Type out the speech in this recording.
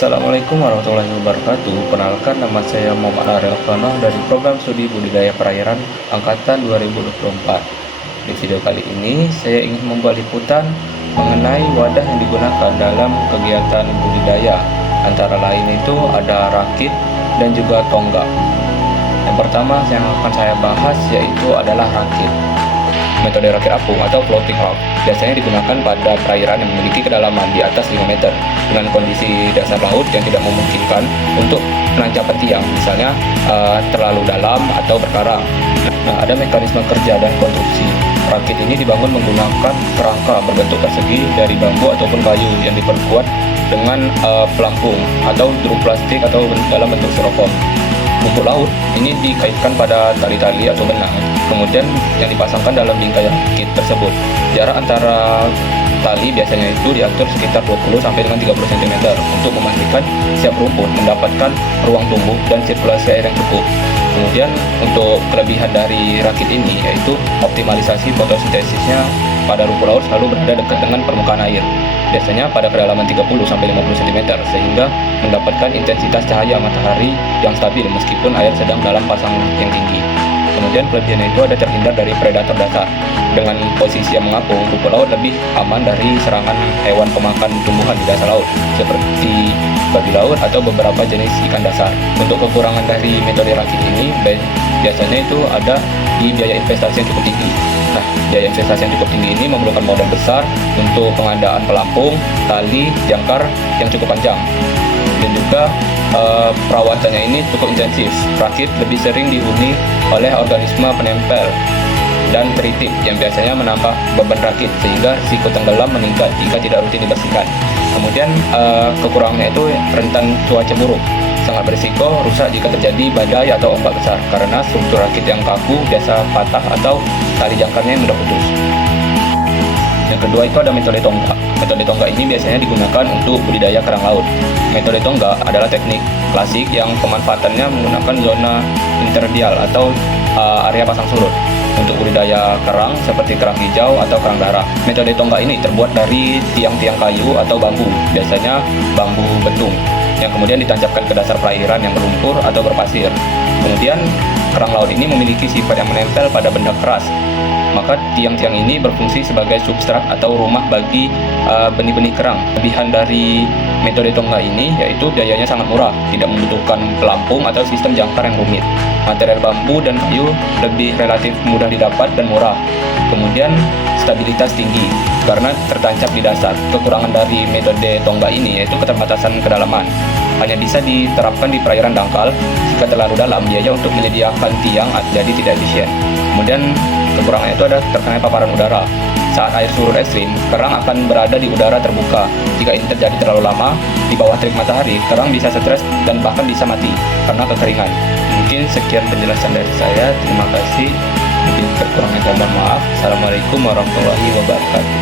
Assalamualaikum warahmatullahi wabarakatuh. Perkenalkan, nama saya Muhammad Ariel Fano dari Program Studi Budidaya Perairan Angkatan 2024. Di video kali ini, saya ingin membuat liputan mengenai wadah yang digunakan dalam kegiatan budidaya. Antara lain itu ada rakit dan juga tonggak. Yang pertama yang akan saya bahas yaitu adalah rakit. Metode rakit apung atau floating raft biasanya digunakan pada perairan yang memiliki kedalaman di atas 5 meter dengan kondisi dasar laut yang tidak memungkinkan untuk penancapan tiang, misalnya terlalu dalam atau berkarang. Nah, ada mekanisme kerja dan konstruksi. Rakit ini dibangun menggunakan kerangka berbentuk persegi dari bambu ataupun kayu yang diperkuat dengan pelampung atau drum plastik atau dalam bentuk styrofoam. Rumput laut ini dikaitkan pada tali-tali atau benang, kemudian yang dipasangkan dalam bingkai rakit tersebut. Jarak antara tali biasanya itu diatur sekitar 20 sampai dengan 30 cm untuk memastikan setiap rumput mendapatkan ruang tumbuh dan sirkulasi air yang cukup. Kemudian untuk kelebihan dari rakit ini yaitu optimalisasi fotosintesisnya pada rumput laut selalu berada dekat dengan permukaan air, biasanya pada kedalaman 30 sampai 50 cm, sehingga mendapatkan intensitas cahaya matahari yang stabil meskipun air sedang dalam pasang yang tinggi. Kemudian kelebihannya itu ada terhindar dari predator dasar. Dengan posisi yang mengapung, rumput laut lebih aman dari serangan hewan pemakan tumbuhan di dasar laut seperti babi laut atau beberapa jenis ikan dasar. Untuk kekurangan dari metode rakit ini biasanya itu ada di biaya investasi yang cukup tinggi. Nah, biaya investasi yang cukup tinggi ini memerlukan modal besar untuk pengadaan pelampung, tali, jangkar yang cukup panjang. Dan juga perawatannya ini cukup intensif. Rakit lebih sering dihuni oleh organisme penempel dan teritik yang biasanya menambah beban rakit sehingga risiko tenggelam meningkat jika tidak rutin dibersihkan. Kemudian kekurangannya itu rentan cuaca buruk, sangat berisiko rusak jika terjadi badai atau ombak besar karena struktur rakit yang kaku biasa patah atau tali jangkarnya yang mudah putus. Yang kedua itu ada metode tonggak. Metode tonggak ini biasanya digunakan untuk budidaya kerang laut. Metode tonggak adalah teknik klasik yang pemanfaatannya menggunakan zona interdial atau area pasang surut untuk budidaya kerang seperti kerang hijau atau kerang darah. Metode tonggak ini terbuat dari tiang-tiang kayu atau bambu, biasanya bambu betung, yang kemudian ditancapkan ke dasar perairan yang berlumpur atau berpasir. Kemudian kerang laut ini memiliki sifat yang menempel pada benda keras. Maka tiang-tiang ini berfungsi sebagai substrat atau rumah bagi benih-benih kerang. Kelebihan dari metode tonggak ini yaitu biayanya sangat murah, tidak membutuhkan pelampung atau sistem jangkar yang rumit. Material bambu dan kayu lebih relatif mudah didapat dan murah. Kemudian stabilitas tinggi karena tertancap di dasar. Kekurangan dari metode tonggak ini yaitu keterbatasan kedalaman. Hanya bisa diterapkan di perairan dangkal. Jika terlalu dalam, biaya untuk menyediakan tiang jadi tidak efisien. Kemudian kekurangannya itu ada terkena paparan udara. Saat air surut ekstrim, kerang akan berada di udara terbuka. Jika ini terjadi terlalu lama di bawah terik matahari, kerang bisa stres dan bahkan bisa mati karena kekeringan. Mungkin sekian penjelasan dari saya. Terima kasih. Mungkin terkurangnya saya mohon maaf. Assalamualaikum warahmatullahi wabarakatuh.